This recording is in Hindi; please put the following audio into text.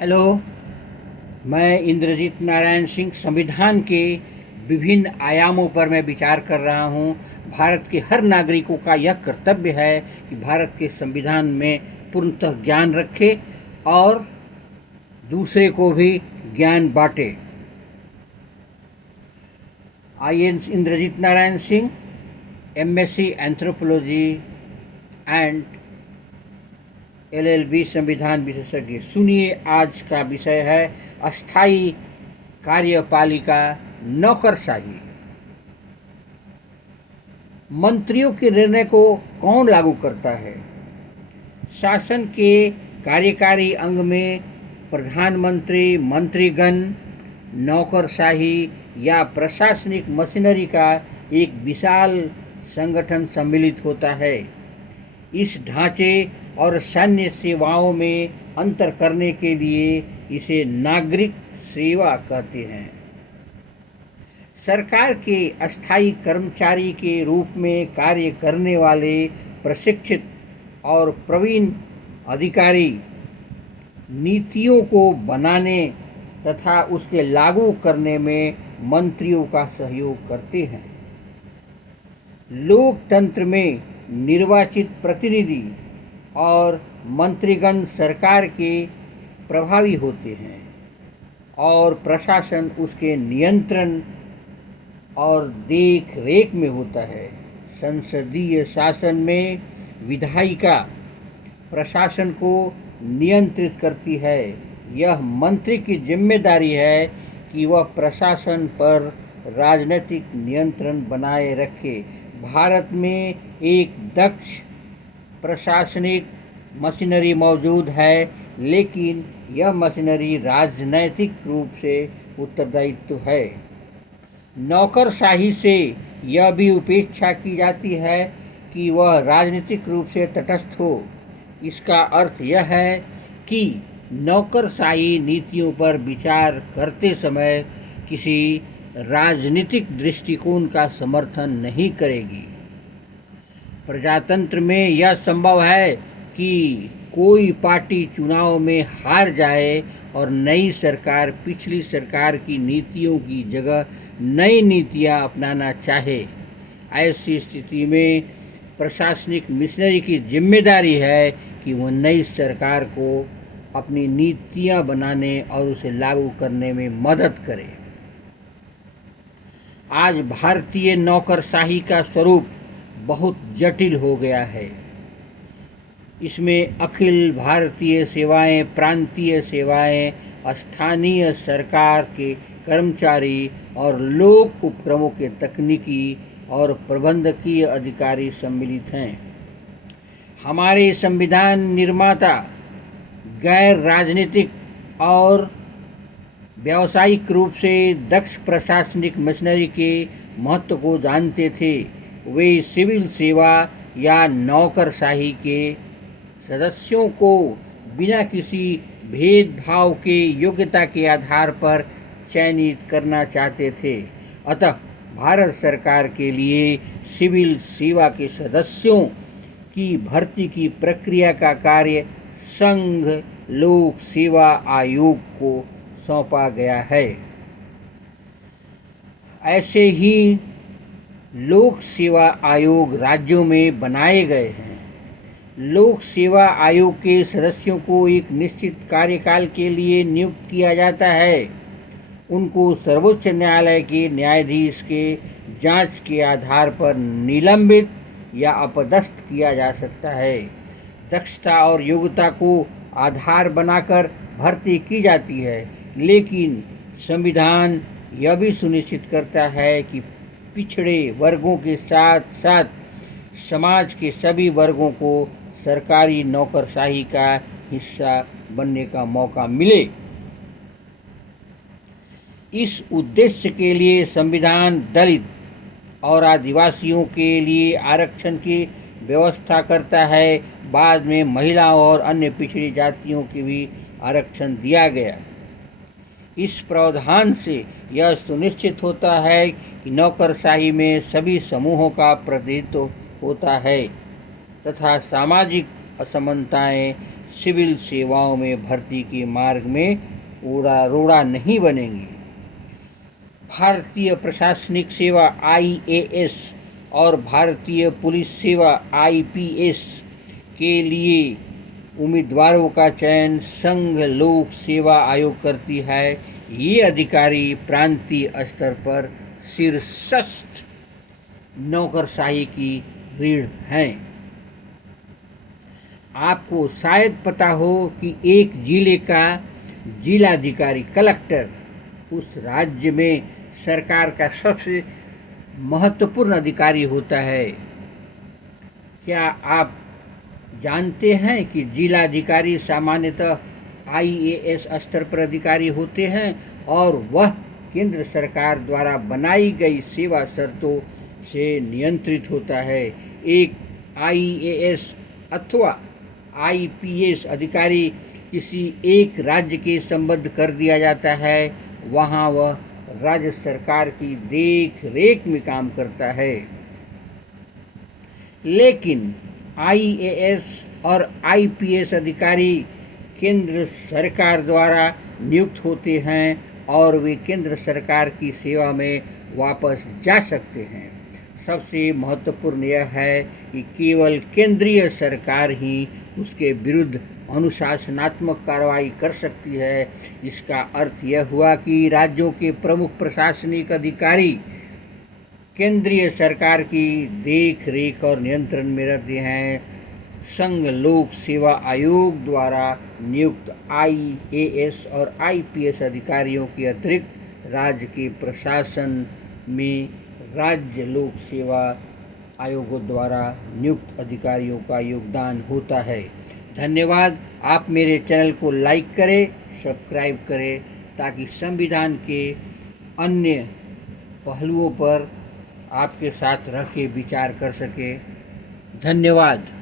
हेलो। मैं इंद्रजीत नारायण सिंह संविधान के विभिन्न आयामों पर मैं विचार कर रहा हूँ। भारत के हर नागरिकों का यह कर्तव्य है कि भारत के संविधान में पूर्णतः ज्ञान रखे और दूसरे को भी ज्ञान बांटे। I am Indrajit Narayan Singh, MSc anthropology and LLB संविधान विशेषज्ञ। सुनिए, आज का विषय है अस्थाई कार्यपालिका नौकरशाही। मंत्रियों के निर्णय को कौन लागू करता है? शासन के कार्यकारी अंग में प्रधानमंत्री, मंत्रीगण, नौकरशाही या प्रशासनिक मशीनरी का एक विशाल संगठन सम्मिलित होता है। इस ढांचे और सैन्य सेवाओं में अंतर करने के लिए इसे नागरिक सेवा कहते हैं। सरकार के अस्थायी कर्मचारी के रूप में कार्य करने वाले प्रशिक्षित और प्रवीण अधिकारी नीतियों को बनाने तथा उसके लागू करने में मंत्रियों का सहयोग करते हैं। लोकतंत्र में निर्वाचित प्रतिनिधि और मंत्रीगण सरकार के प्रभावी होते हैं और प्रशासन उसके नियंत्रण और देख रेख में होता है। संसदीय शासन में विधायिका प्रशासन को नियंत्रित करती है। यह मंत्री की जिम्मेदारी है कि वह प्रशासन पर राजनीतिक नियंत्रण बनाए रखे। भारत में एक दक्ष प्रशासनिक मशीनरी मौजूद है, लेकिन यह मशीनरी राजनैतिक रूप से उत्तरदायित्व है। नौकरशाही से यह भी उपेक्षा की जाती है कि वह राजनीतिक रूप से तटस्थ हो। इसका अर्थ यह है कि नौकरशाही नीतियों पर विचार करते समय किसी राजनीतिक दृष्टिकोण का समर्थन नहीं करेगी। प्रजातंत्र में यह संभव है कि कोई पार्टी चुनाव में हार जाए और नई सरकार पिछली सरकार की नीतियों की जगह नई नीतियां अपनाना चाहे। ऐसी स्थिति में प्रशासनिक मिशनरी की जिम्मेदारी है कि वह नई सरकार को अपनी नीतियां बनाने और उसे लागू करने में मदद करे। आज भारतीय नौकरशाही का स्वरूप बहुत जटिल हो गया है। इसमें अखिल भारतीय सेवाएं, प्रांतीय सेवाएं, स्थानीय सरकार के कर्मचारी और लोक उपक्रमों के तकनीकी और प्रबंधकीय अधिकारी सम्मिलित हैं। हमारे संविधान निर्माता गैर राजनीतिक और व्यावसायिक रूप से दक्ष प्रशासनिक मशीनरी के महत्व को जानते थे। वे सिविल सेवा या नौकरशाही के सदस्यों को बिना किसी भेदभाव के योग्यता के आधार पर चयनित करना चाहते थे। अतः भारत सरकार के लिए सिविल सेवा के सदस्यों की भर्ती की प्रक्रिया का कार्य संघ लोक सेवा आयोग को सौंपा गया है। ऐसे ही लोक सेवा आयोग राज्यों में बनाए गए हैं। लोक सेवा आयोग के सदस्यों को एक निश्चित कार्यकाल के लिए नियुक्त किया जाता है। उनको सर्वोच्च न्यायालय के न्यायाधीश के जांच के आधार पर निलंबित या अपदस्थ किया जा सकता है। दक्षता और योग्यता को आधार बनाकर भर्ती की जाती है, लेकिन संविधान यह भी सुनिश्चित करता है कि पिछड़े वर्गों के साथ साथ समाज के सभी वर्गों को सरकारी नौकरशाही का हिस्सा बनने का मौका मिले। इस उद्देश्य के लिए संविधान दलित और आदिवासियों के लिए आरक्षण की व्यवस्था करता है। बाद में महिलाओं और अन्य पिछड़ी जातियों के भी आरक्षण दिया गया। इस प्रावधान से यह सुनिश्चित होता है कि नौकरशाही में सभी समूहों का प्रतिनिधित्व होता है तथा सामाजिक असमानताएं सिविल सेवाओं में भर्ती के मार्ग में रोड़ा नहीं बनेंगे। भारतीय प्रशासनिक सेवा IAS और भारतीय पुलिस सेवा IPS के लिए उम्मीदवारों का चयन संघ लोक सेवा आयोग करती है। ये अधिकारी प्रांतीय स्तर पर शीर्षस्थ नौकरशाही की रीढ़ हैं। आपको शायद पता हो कि एक जिले का जिलाधिकारी कलेक्टर उस राज्य में सरकार का सबसे महत्वपूर्ण अधिकारी होता है। क्या आप जानते हैं कि जिलाधिकारी सामान्यतः IAS स्तर पर अधिकारी होते हैं और वह केंद्र सरकार द्वारा बनाई गई सेवा शर्तों से नियंत्रित होता है। एक IAS अथवा IPS अधिकारी किसी एक राज्य के संबद्ध कर दिया जाता है, वहाँ वह राज्य सरकार की देख रेख में काम करता है। लेकिन IAS और IPS अधिकारी केंद्र सरकार द्वारा नियुक्त होते हैं और वे केंद्र सरकार की सेवा में वापस जा सकते हैं। सबसे महत्वपूर्ण यह है कि केवल केंद्रीय सरकार ही उसके विरुद्ध अनुशासनात्मक कार्रवाई कर सकती है। इसका अर्थ यह हुआ कि राज्यों के प्रमुख प्रशासनिक अधिकारी केंद्रीय सरकार की देख रेख और नियंत्रण में रहते हैं। संघ लोक सेवा आयोग द्वारा नियुक्त IAS और IPS अधिकारियों के अतिरिक्त राज्य के प्रशासन में राज्य लोक सेवा आयोगों द्वारा नियुक्त अधिकारियों का योगदान होता है। धन्यवाद। आप मेरे चैनल को लाइक करें, सब्सक्राइब करें ताकि संविधान के अन्य पहलुओं पर आपके साथ रह के विचार कर सके। धन्यवाद।